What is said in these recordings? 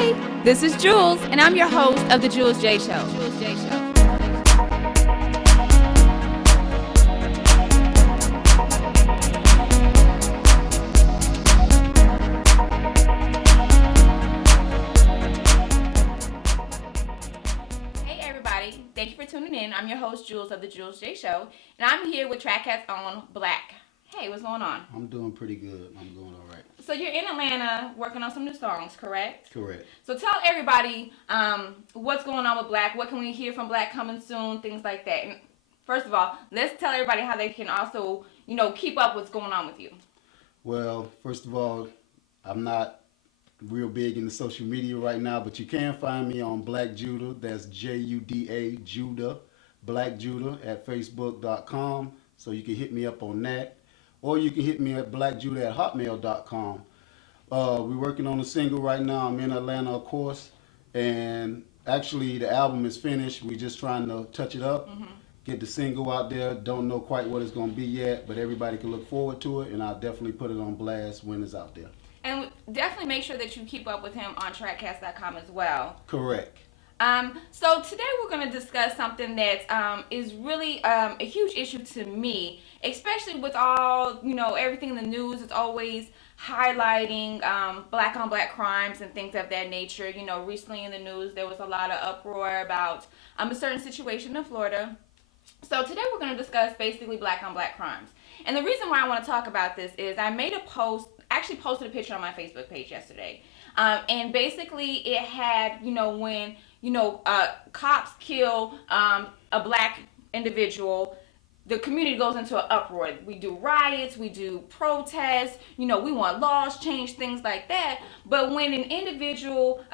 Hey, this is Jules, and I'm your host of The Jules J Show. Hey, everybody. Thank you for tuning in. I'm your host, Jules, of The Jules J Show, and I'm here with Track Hats on Blaq. Hey, what's going on? I'm doing pretty good. I'm doing all right. So you're in Atlanta working on some new songs, correct? Correct. So tell everybody what's going on with Blaq. What can we hear from Blaq coming soon? Things like that. And first of all, let's tell everybody how they can also, keep up what's going on with you. Well, first of all, I'm not real big into social media right now, but you can find me on Blaq Judah. That's Juda, Judah, Blaq Judah at Facebook.com. So you can hit me up on that. Or you can hit me at blackjudah@hotmail.com. We're working on a single right now. I'm in Atlanta, of course. And actually, the album is finished. We're just trying to touch it up, get the single out there. Don't know quite what it's going to be yet, but everybody can look forward to it. And I'll definitely put it on blast when it's out there. And definitely make sure that you keep up with him on trackcast.com as well. Correct. So today we're going to discuss something that is really a huge issue to me, especially with all, everything in the news. It's always highlighting black on black crimes and things of that nature. Recently in the news there was a lot of uproar about a certain situation in Florida. So today we're going to discuss basically black on black crimes. And the reason why I want to talk about this is I made a post, actually posted a picture on my Facebook page yesterday. And basically it had, when cops kill a black individual, the community goes into an uproar. We do riots, we do protests, we want laws changed, things like that. But when an individual,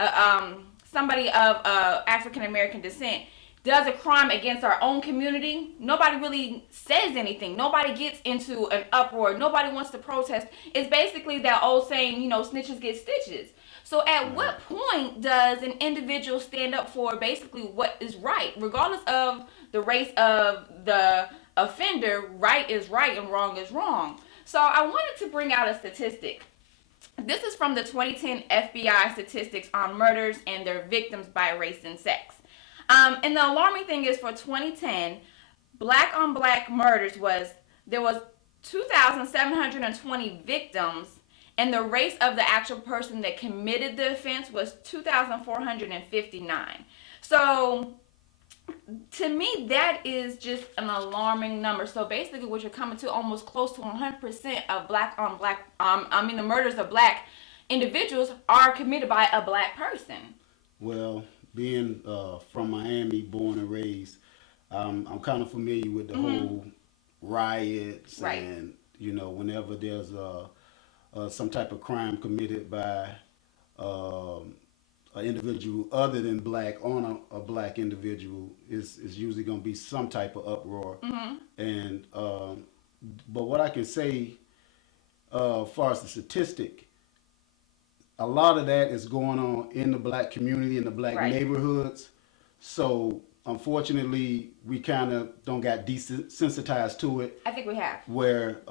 somebody of African American descent, does a crime against our own community, nobody really says anything. Nobody gets into an uproar. Nobody wants to protest. It's basically that old saying, snitches get stitches. So at what point does an individual stand up for basically what is right? Regardless of the race of the offender, right is right and wrong is wrong. So I wanted to bring out a statistic. This is from the 2010 FBI statistics on murders and their victims by race and sex. And the alarming thing is for 2010, black on black murders there was 2,720 victims, and the race of the actual person that committed the offense was 2,459. So to me, that is just an alarming number. So basically what you're coming to, almost close to 100% of black on black, the murders of black individuals are committed by a black person. Well, being from Miami, born and raised, I'm kind of familiar with the whole riots, right. And whenever there's some type of crime committed by an individual other than black on a black individual, is usually going to be some type of uproar. And but what I can say, as far as the statistic, a lot of that is going on in the black community, in the black neighborhoods. So unfortunately, we kind of don't got desensitized to it. I think we have. Where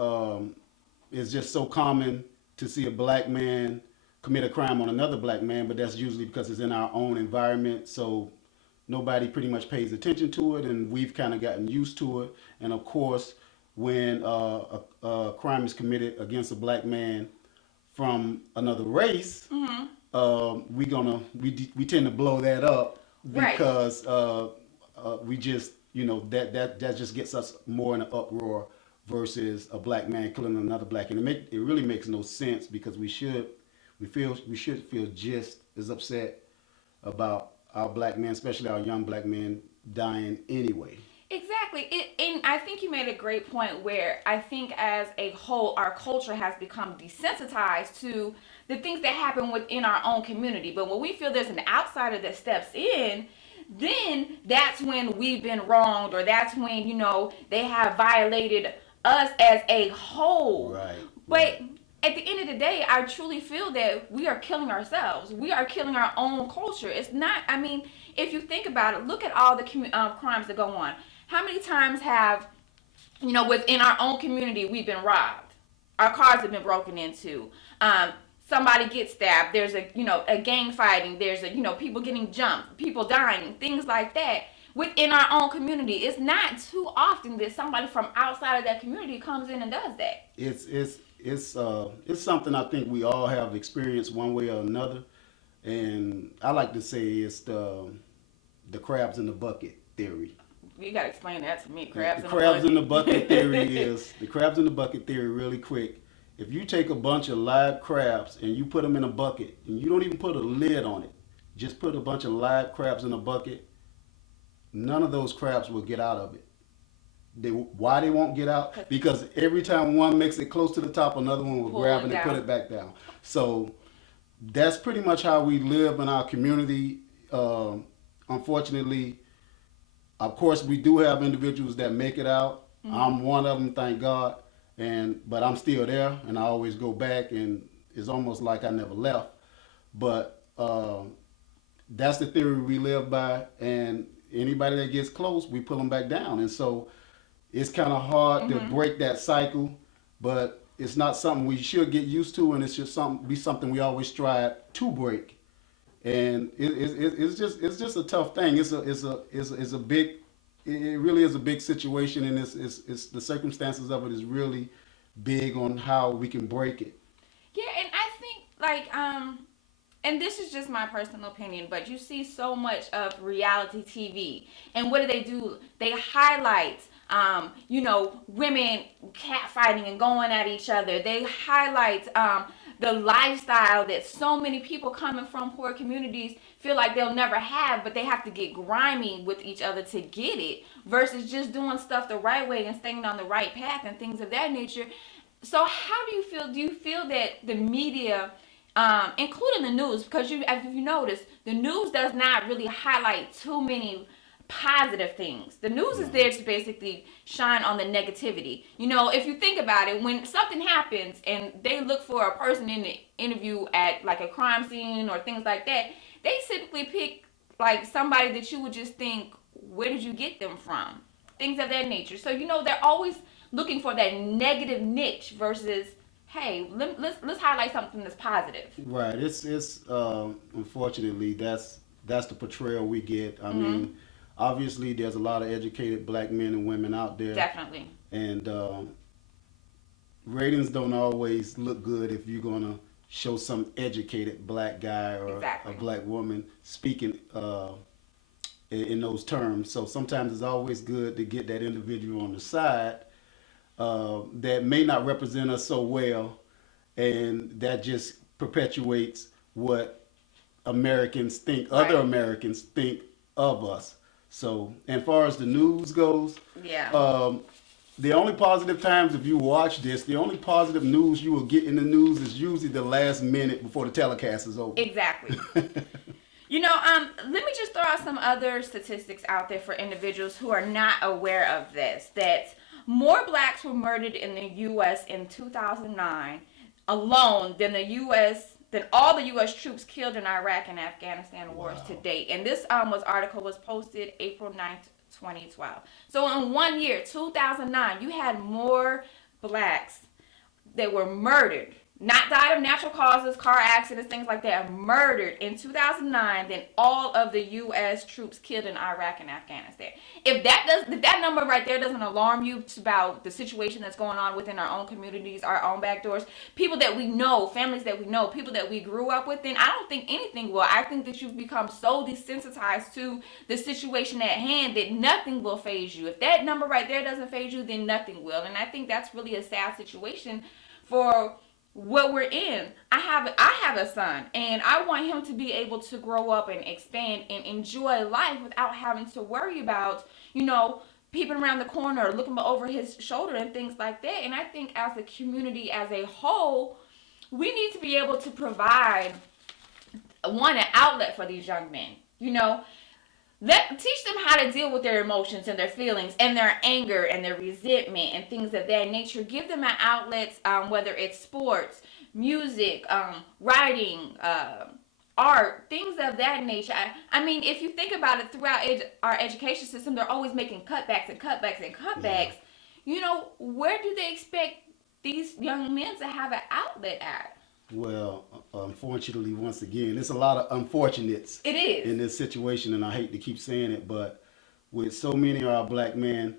it's just so common to see a black man commit a crime on another black man, but that's usually because it's in our own environment. So nobody pretty much pays attention to it, and we've kind of gotten used to it. And of course, when a crime is committed against a black man from another race, we tend to blow that up because we just that just gets us more in an uproar versus a black man killing another black, and it really makes no sense because we should feel just as upset about our black men, especially our young black men, dying anyway. Exactly. And I think you made a great point where I think as a whole, our culture has become desensitized to the things that happen within our own community. But when we feel there's an outsider that steps in, then that's when we've been wronged, or that's when, they have violated us as a whole. Right. But at the end of the day, I truly feel that we are killing ourselves. We are killing our own culture. It's not, if you think about it, look at all the crimes that go on. How many times have, within our own community, we've been robbed? Our cars have been broken into. somebody gets stabbed, there's a gang fighting, there's people getting jumped, people dying, things like that within our own community. It's not too often that somebody from outside of that community comes in and does that. It's something I think we all have experienced one way or another, and I like to say it's the crabs in the bucket theory. You gotta explain that to me. The Crabs in crabs the in the bucket. bucket theory is the crabs in the bucket theory really quick. If you take a bunch of live crabs and you put them in a bucket and you don't even put a lid on it, just put a bunch of live crabs in a bucket, none of those crabs will get out of it. Why they won't get out? Because every time one makes it close to the top, another one will grab it and put it back down. So that's pretty much how we live in our community. Unfortunately, of course, we do have individuals that make it out. Mm-hmm. I'm one of them, thank God. But I'm still there, and I always go back, and it's almost like I never left. But that's the theory we live by, and anybody that gets close, we pull them back down. And so it's kind of hard mm-hmm. to break that cycle, but it's not something we should get used to, and it's just something we always strive to break. And it's just a tough thing. It's a big, it really is a big situation, and it's the circumstances of it is really big on how we can break it. Yeah, and I think and this is just my personal opinion, but you see so much of reality TV, and what do? They highlight women catfighting and going at each other. They highlight the lifestyle that so many people coming from poor communities feel like they'll never have, but they have to get grimy with each other to get it, versus just doing stuff the right way and staying on the right path and things of that nature. So how do you feel? Do you feel that the media, including the news, because if you notice, the news does not really highlight too many positive things. The news is there to basically shine on the negativity. If you think about it, when something happens and they look for a person in the interview at like a crime scene or things like that, they typically pick like somebody that you would just think, where did you get them from? Things of that nature. So they're always looking for that negative niche versus, hey, let's highlight something that's positive. Right. It's unfortunately that's the portrayal we get. I mean, obviously there's a lot of educated black men and women out there. Definitely. And ratings don't always look good if you're gonna show some educated black guy or a black woman speaking in those terms. So sometimes it's always good to get that individual on the side that may not represent us so well, and that just perpetuates what Americans think, other Americans think of us. So, and far as the news goes, the only positive times, if you watch this, the only positive news you will get in the news is usually the last minute before the telecast is over. Exactly. Let me just throw out some other statistics out there for individuals who are not aware of this, that more blacks were murdered in the U.S. in 2009 alone than all the U.S. troops killed in Iraq and Afghanistan wars to date. And this article was posted April 9th, 2012. So in 1 year, 2009, you had more blacks that were murdered, not died of natural causes, car accidents, things like that, murdered in 2009 than all of the U.S. troops killed in Iraq and Afghanistan. If that number right there doesn't alarm you about the situation that's going on within our own communities, our own back doors, people that we know, families that we know, people that we grew up with, then I don't think anything will. I think that you've become so desensitized to the situation at hand that nothing will faze you. If that number right there doesn't faze you, then nothing will. And I think that's really a sad situation for what we're in. I have a son, and I want him to be able to grow up and expand and enjoy life without having to worry about, peeping around the corner or looking over his shoulder and things like that. And I think as a community as a whole, we need to be able to provide an outlet for these young men. Teach them how to deal with their emotions and their feelings and their anger and their resentment and things of that nature. Give them an outlet, whether it's sports, music, writing, art, things of that nature. I mean, if you think about it, throughout our education system, they're always making cutbacks and cutbacks and cutbacks. Yeah. Where do they expect these young men to have an outlet at? Well, unfortunately, once again, there's a lot of unfortunates It is. in this situation, and I hate to keep saying it, but with so many of our black men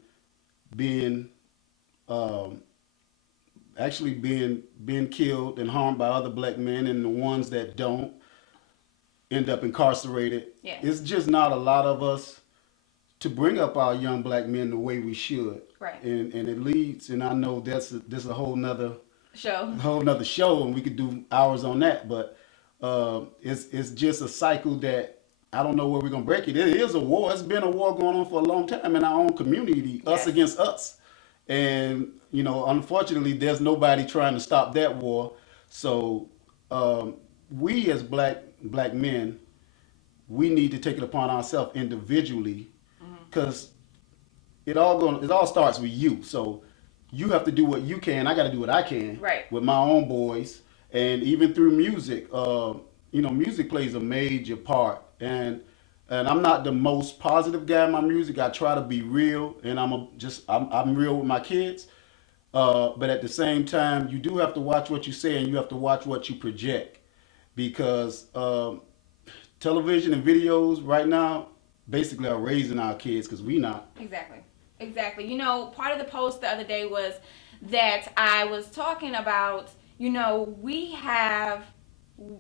being um, actually being killed and harmed by other black men, and the ones that don't end up incarcerated, Yeah. it's just not a lot of us to bring up our young black men the way we should. Right. And it leads, and I know this is a whole nother Show. and we could do hours on that, but it's just a cycle that I don't know where we're gonna break it. It is a war. It's been a war going on for a long time in our own community, us Yes. against us. And unfortunately, there's nobody trying to stop that war. So we as black men, we need to take it upon ourselves individually, because it all starts with you. So you have to do what you can. I got to do what I can Right. with my own boys, and even through music. Music plays a major part, and I'm not the most positive guy in my music. I try to be real, and I'm real with my kids. But at the same time, you do have to watch what you say, and you have to watch what you project, because television and videos right now basically are raising our kids, because we not. Exactly. Part of the post the other day was that I was talking about,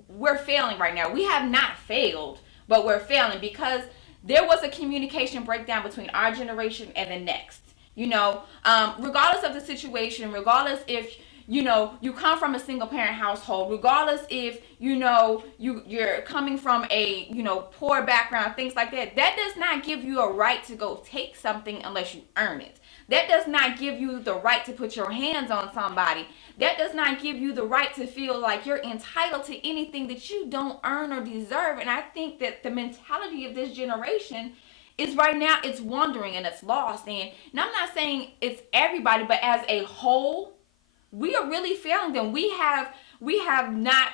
we're failing right now. We have not failed, but we're failing because there was a communication breakdown between our generation and the next. Regardless of the situation, regardless if you come from a single parent household, regardless if you're coming from a poor background, things like that, that does not give you a right to go take something unless you earn it. That does not give you the right to put your hands on somebody. That does not give you the right to feel like you're entitled to anything that you don't earn or deserve. And I think that the mentality of this generation is right now, it's wandering and it's lost. And I'm not saying it's everybody, but as a whole, we are really failing them. We have not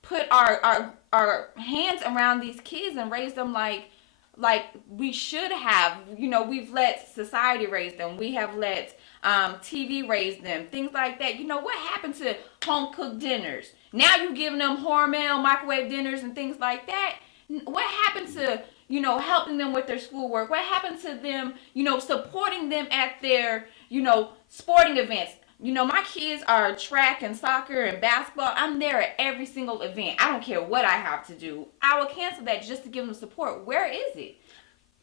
put our hands around these kids and raised them like we should have. We've let society raise them. We have let TV raise them. Things like that. What happened to home cooked dinners? Now you're giving them Hormel microwave dinners and things like that. What happened to helping them with their schoolwork? What happened to them, supporting them at their, sporting events? My kids are track and soccer and basketball. I'm there at every single event. I don't care what I have to do. I will cancel that just to give them support. Where is it?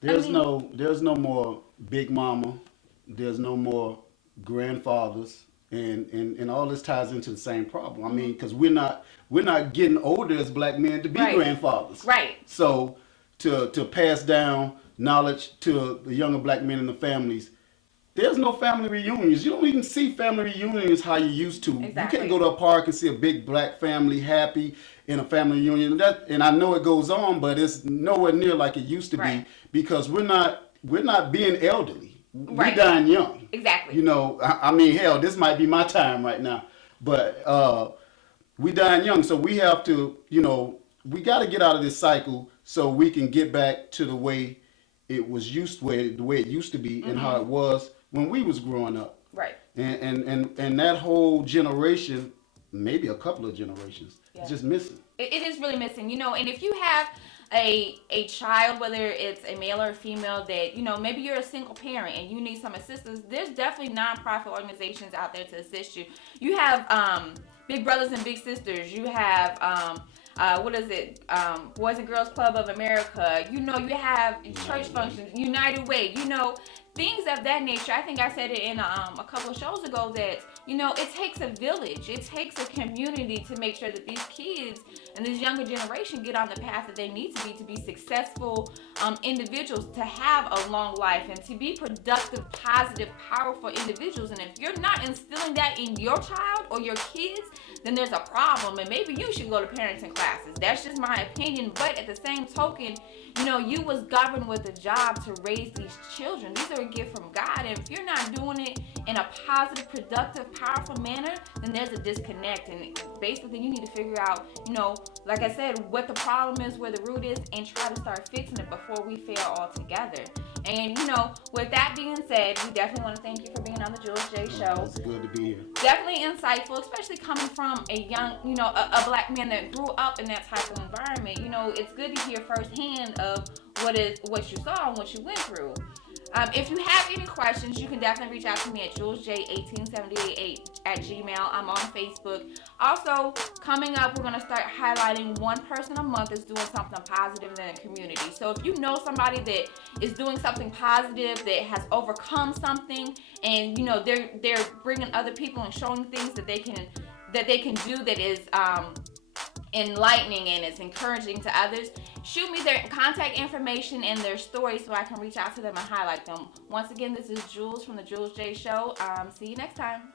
There's no more big mama. There's no more grandfathers, and all this ties into the same problem. I mean, because we're not getting older as black men to be Right. grandfathers. Right. So to pass down knowledge to the younger black men in the families, there's no family reunions. You don't even see family reunions how you used to. Exactly. You can't go to a park and see a big black family happy in a family reunion. And I know it goes on, but it's nowhere near like it used to Right. be, because we're not being elderly. Right. We're dying young. Exactly. I mean, hell, this might be my time right now, but we dying young, so we have to, we got to get out of this cycle so we can get back to the way it used to be, and how it was when we was growing up. Right. And that whole generation, maybe a couple of generations, Yeah. is just missing. It is really missing, and if you have a child, whether it's a male or a female, that, maybe you're a single parent and you need some assistance, there's definitely nonprofit organizations out there to assist you. You have Big Brothers and Big Sisters. You have, Boys and Girls Club of America. You have church functions, United Way, things of that nature. I think I said it in a couple of shows ago that, it takes a village. It takes a community to make sure that these kids and this younger generation get on the path that they need to be successful individuals, to have a long life, and to be productive, positive, powerful individuals. And if you're not instilling that in your child or your kids, then there's a problem, and maybe you should go to parenting classes. That's just my opinion. But at the same token, you was governed with a job to raise these children. These are a gift from God, and if you're not doing it in a positive, productive, powerful manner, then there's a disconnect. And basically, you need to figure out, like I said, what the problem is, where the root is, and try to start fixing it before we fail altogether. And, with that being said, we definitely want to thank you for being on the Jules J Show. It's good to be here. Definitely insightful, especially coming from a young, a black man that grew up in that type of environment. It's good to hear firsthand of what you saw and what you went through. If you have any questions, you can definitely reach out to me at JulesJ18788 @gmail. I'm on Facebook. Also, coming up, we're going to start highlighting one person a month that's doing something positive in the community. So if you know somebody that is doing something positive, that has overcome something, and they're bringing other people and showing things that they can do that is enlightening and it's encouraging to others, shoot me their contact information and their story so I can reach out to them and highlight them. Once again, this is Jules from the Jules J Show. See you next time.